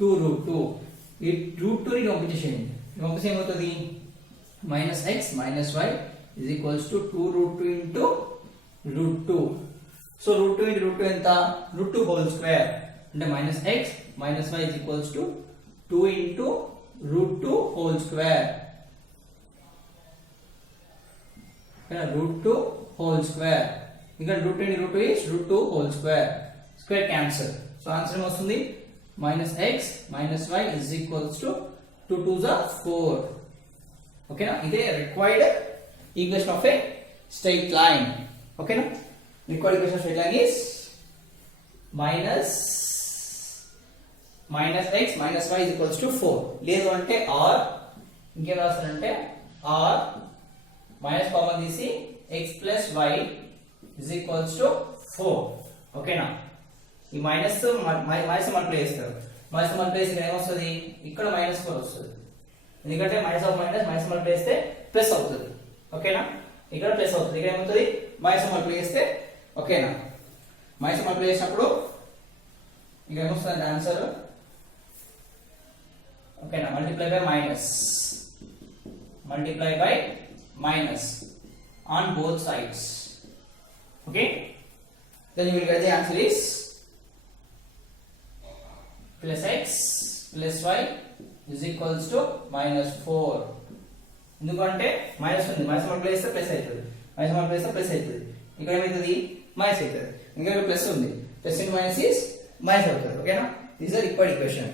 2 root 2. ఈ root 2 ని కంప్యూటేషన్ కంప్యూటేషన్ ఏమవుతుంది, minus x minus y is equals to 2 root 2 into root 2. So root 2 into root 2 ఎంత, root 2 whole square అంటే minus x minus y is equals to 2 into root 2 whole square. root 2 whole square, ఇక్కడ root 2 into root 2 is root 2 whole square. Square cancel. So answer ఏమొస్తుంది, minus x minus y is equals to 2 2s are 4. ఓకేనా, ఇదే required equation of a straight line. ఓకేనా, required equation of straight line is minus x minus y is equals to 4. లేదు అంటే r, ఇంకేం రాస్తారంటే r minus common తీసి x plus y is equals to 4. ఓకేనా, ఈ మైనస్ మైనస్ మల్టిప్లై చేస్తారు. Minus multiply చేస్తే ఏమొస్తుంది, ఇక్కడ -4 వస్తుంది. ఎందుకంటే minus of minus minus multiply చేస్తే ప్లస్ అవుతుంది. ఓకేనా, ఇక్కడ ప్లస్ అవుతుంది, ఇక్కడ ఏమవుతుంది మైనస్ మల్టిప్లై చేస్తే. ఓకేనా, మైనస్ మల్టిప్లై చేసినప్పుడు ఇక్కడ ఏమొస్తుంది ఆన్సర్. ఓకేనా, multiply by minus on both sides. Okay, then you will get the answer is plus x plus y is equals to -4. ఎందుకంటే మైనస్ ఉంది, మైనస్ మల్టిప్లై చేస్తే ప్లస్ అవుతుంది, మైనస్ మల్టిప్లై చేస్తే ప్లస్ అవుతుంది. ఇక్కడ ఏమవుతుంది మైనస్ అవుతుంది, ఇంకా ప్లస్ ఉంది, plus into minus is minus అవుతుంది. ఓకేనా, this is the required equation.